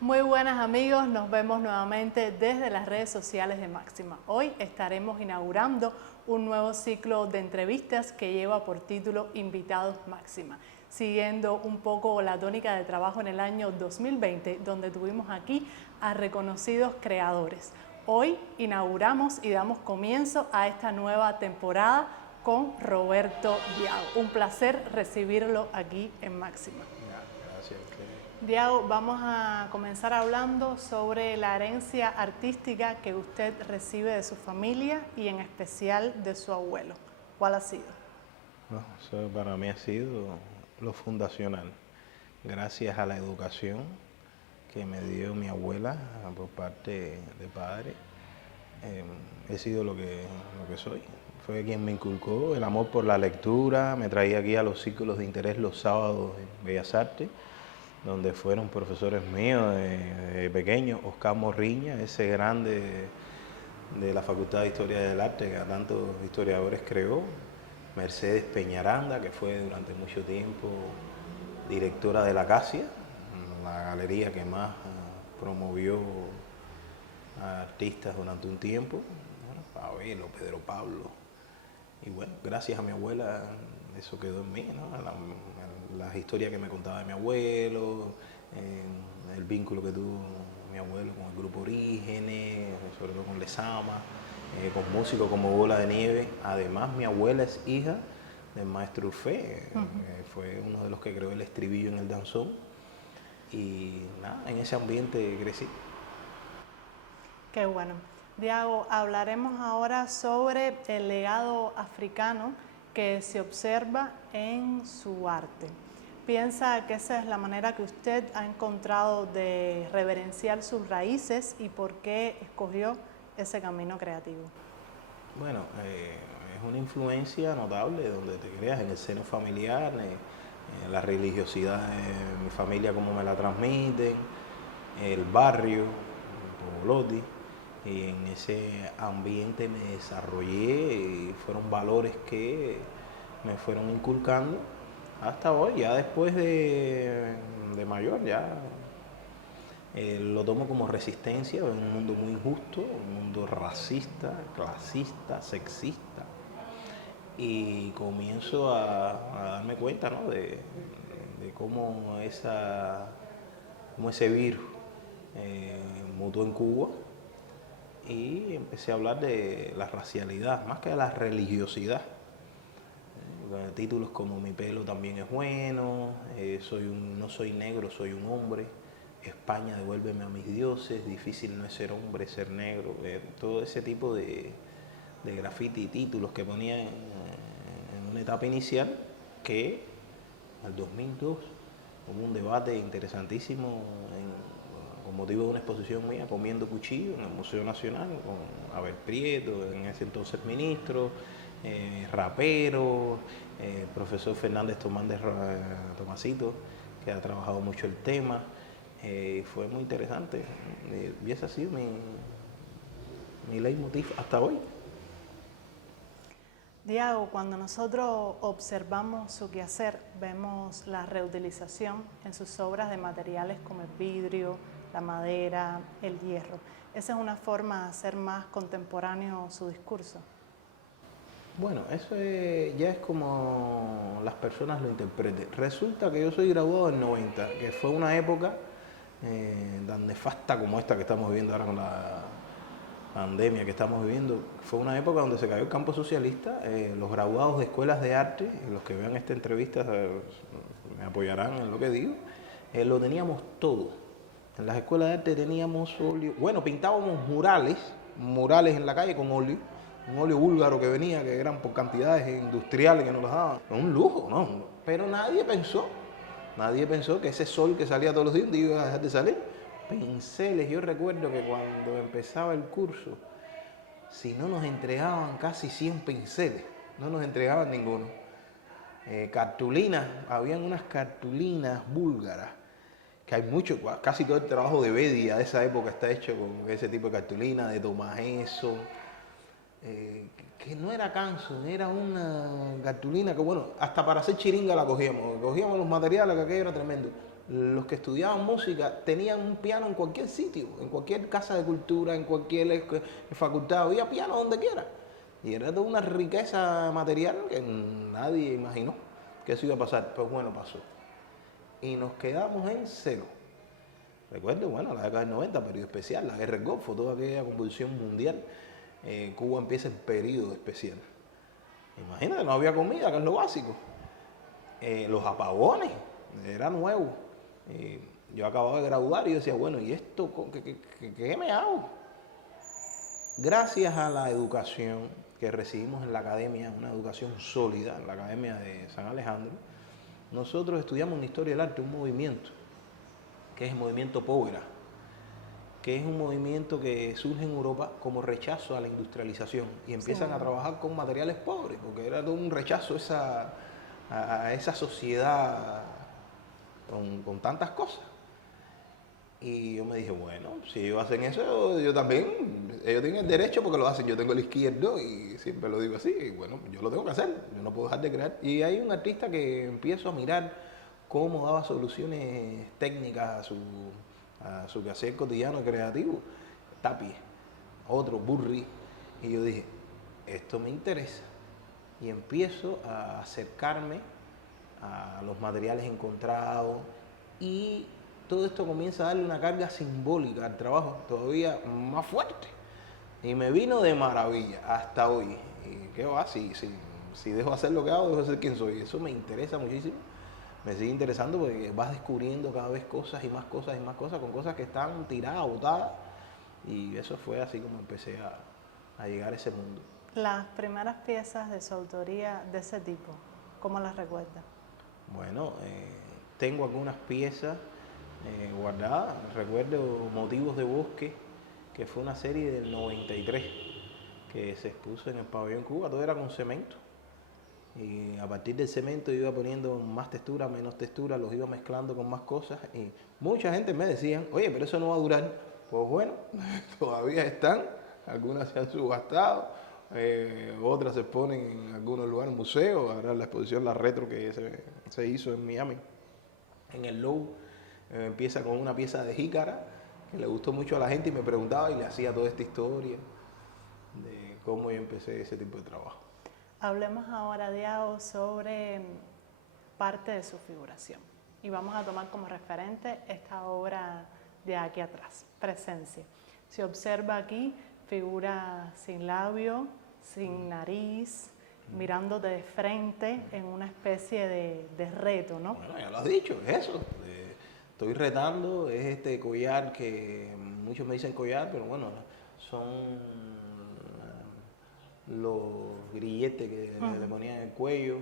Muy buenas amigos, nos vemos nuevamente desde las redes sociales de Máxima. Hoy estaremos inaugurando un nuevo ciclo de entrevistas que lleva por título Invitados Máxima, siguiendo un poco la tónica de trabajo en el año 2020, donde tuvimos aquí a reconocidos creadores. Hoy inauguramos y damos comienzo a esta nueva temporada con Roberto Diago. Un placer recibirlo aquí en Máxima. Gracias. Diago, vamos a comenzar hablando sobre la herencia artística que usted recibe de su familia y en especial de su abuelo. ¿Cuál ha sido? No, eso para mí ha sido lo fundacional. Gracias a la educación que me dio mi abuela por parte de padre, he sido lo que soy. Fue quien me inculcó el amor por la lectura, me traía aquí a los círculos de interés los sábados en Bellas Artes, donde fueron profesores míos de pequeño, Oscar Morriña, ese grande de la Facultad de Historia del Arte que a tantos historiadores creó, Mercedes Peñaranda, que fue durante mucho tiempo directora de la Acacia, la galería que más promovió a artistas durante un tiempo, bueno, Pabelo, Pedro Pablo, y bueno, gracias a mi abuela eso quedó en mí, ¿no? Las historias que me contaba de mi abuelo, el vínculo que tuvo mi abuelo con el grupo Orígenes, sobre todo con Lezama, con músicos como Bola de Nieve. Además, mi abuela es hija del maestro Urfé, fue uno de los que creó el estribillo en el danzón. Y nada, en ese ambiente crecí. Qué bueno. Diago, hablaremos ahora sobre el legado africano que se observa en su arte. ¿Piensa que esa es la manera que usted ha encontrado de reverenciar sus raíces y por qué escogió ese camino creativo? Bueno, es una influencia notable donde te creas en el seno familiar, en la religiosidad de mi familia, cómo me la transmiten, el barrio, Bogoloti, y en ese ambiente me desarrollé y fueron valores que me fueron inculcando hasta hoy, ya después de mayor, ya lo tomo como resistencia en un mundo muy injusto, un mundo racista, clasista, sexista. Y comienzo a darme cuenta, ¿no? de cómo, cómo ese virus mutó en Cuba, y empecé a hablar de la racialidad, más que de la religiosidad. Títulos como Mi pelo también es bueno, no soy negro, soy un hombre, España, devuélveme a mis dioses, difícil no es ser hombre, ser negro, todo ese tipo de graffiti y títulos que ponía en una etapa inicial, que en el 2002 hubo un debate interesantísimo con motivo de una exposición mía, Comiendo Cuchillo, en el Museo Nacional, con Abel Prieto, en ese entonces ministro, rapero, profesor Fernández Tomasito, que ha trabajado mucho el tema. Fue muy interesante y ese ha sido mi leitmotiv hasta hoy. Diago, cuando nosotros observamos su quehacer, vemos la reutilización en sus obras de materiales como el vidrio, la madera, el hierro. ¿Esa es una forma de hacer más contemporáneo su discurso? Bueno, ya es como las personas lo interpreten. Resulta que yo soy graduado en 90, que fue una época tan nefasta como esta que estamos viviendo ahora con la pandemia que estamos viviendo. Fue una época donde se cayó el campo socialista. Los graduados de escuelas de arte, los que vean esta entrevista me apoyarán en lo que digo, lo teníamos todo. En las escuelas de arte teníamos óleo. Bueno, pintábamos murales en la calle con óleo. Un óleo búlgaro que venía, que eran por cantidades industriales que nos las daban. Un lujo, ¿no? Pero nadie pensó que ese sol que salía todos los días iba a dejar de salir. Pinceles, yo recuerdo que cuando empezaba el curso, si no nos entregaban casi 100 pinceles, no nos entregaban ninguno. Cartulinas, habían unas cartulinas búlgaras, que hay mucho, casi todo el trabajo de Bedia de esa época está hecho con ese tipo de cartulina, de Tomás Edison, que no era Canson, era una cartulina que, bueno, hasta para hacer chiringa la cogíamos los materiales, que aquello era tremendo. los que estudiaban música tenían un piano en cualquier sitio, en cualquier casa de cultura, en cualquier facultad, había piano donde quiera. Y era de una riqueza material que nadie imaginó que eso iba a pasar. Pues bueno, pasó. Y nos quedamos en cero. Recuerdo, bueno, la década del 90, periodo especial, la guerra del Golfo, toda aquella convulsión mundial. Cuba empieza el periodo especial. Imagínate, no había comida, que es lo básico. Los apagones, era nuevo. Yo acababa de graduar y yo decía, bueno, ¿y esto qué me hago? Gracias a la educación que recibimos en la academia, una educación sólida en la Academia de San Alejandro, nosotros estudiamos en Historia del Arte un movimiento, que es el movimiento Povera, que es un movimiento que surge en Europa como rechazo a la industrialización y empiezan a trabajar con materiales pobres, porque era todo un rechazo a esa sociedad con tantas cosas. Y yo me dije, bueno, si ellos hacen eso, yo también, ellos tienen el derecho porque lo hacen, yo tengo el izquierdo y siempre lo digo así, y bueno, yo lo tengo que hacer, yo no puedo dejar de crear. Y hay un artista que empiezo a mirar cómo daba soluciones técnicas a su quehacer cotidiano creativo, Tapie, otro, Burri, y yo dije, esto me interesa. Y empiezo a acercarme a los materiales encontrados y todo esto comienza a darle una carga simbólica al trabajo todavía más fuerte. Y me vino de maravilla hasta hoy. ¿Y qué va? Si dejo de hacer lo que hago, dejo de ser quien soy. Eso me interesa muchísimo. Me sigue interesando porque vas descubriendo cada vez cosas y más cosas y más cosas, con cosas que están tiradas, botadas. Y eso fue así como empecé a llegar a ese mundo. Las primeras piezas de su autoría de ese tipo, ¿cómo las recuerda? Bueno, tengo algunas piezas guardadas. Recuerdo Motivos de Bosque, que fue una serie del 93 que se expuso en el Pabellón Cuba. Todo era con cemento. Y a partir del cemento iba poniendo más textura, menos textura, los iba mezclando con más cosas. Y mucha gente me decía, oye, pero eso no va a durar. Pues bueno, todavía están. Algunas se han subastado. Otras se exponen en algunos lugares, museos. Ahora la exposición La Retro que se hizo en Miami, en el Louvre, empieza con una pieza de jícara que le gustó mucho a la gente y me preguntaba y le hacía toda esta historia de cómo yo empecé ese tipo de trabajo. Hablemos ahora, Diago, sobre parte de su figuración y vamos a tomar como referente esta obra de aquí atrás, Presencia. Se observa aquí figura sin labio, sin nariz, mirándote de frente en una especie de reto, ¿no? Bueno, ya lo has dicho, es eso. Estoy retando, es este collar que muchos me dicen collar, pero bueno, son los grilletes que le ponían en el cuello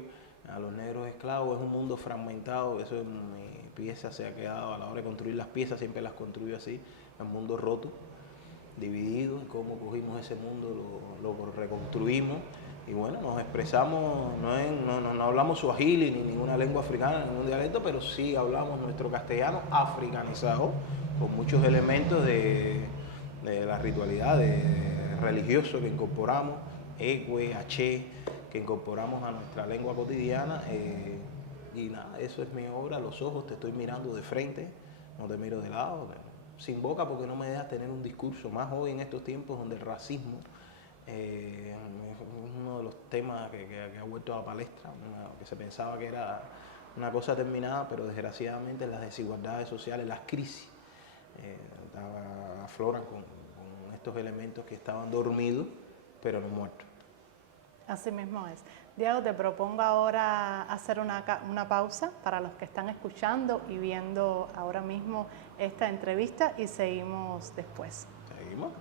a los negros esclavos. Es un mundo fragmentado, eso en mi pieza se ha quedado a la hora de construir las piezas, siempre las construyo así, un mundo roto, dividido, y cómo cogimos ese mundo, lo reconstruimos. Y bueno, nos expresamos, no hablamos suajili ni ninguna lengua africana, ningún dialecto, pero sí hablamos nuestro castellano africanizado, con muchos elementos de la ritualidad religioso que incorporamos, eque, aché, que incorporamos a nuestra lengua cotidiana. Y nada, eso es mi obra, los ojos, te estoy mirando de frente, no te miro de lado, sin boca porque no me dejas tener un discurso, más hoy en estos tiempos donde el racismo es uno de los temas que ha vuelto a la palestra, que se pensaba que era una cosa terminada, pero desgraciadamente las desigualdades sociales, las crisis, afloran con estos elementos que estaban dormidos, pero no muertos. Así mismo es. Diago, te propongo ahora hacer una pausa para los que están escuchando y viendo ahora mismo esta entrevista y seguimos después. Seguimos.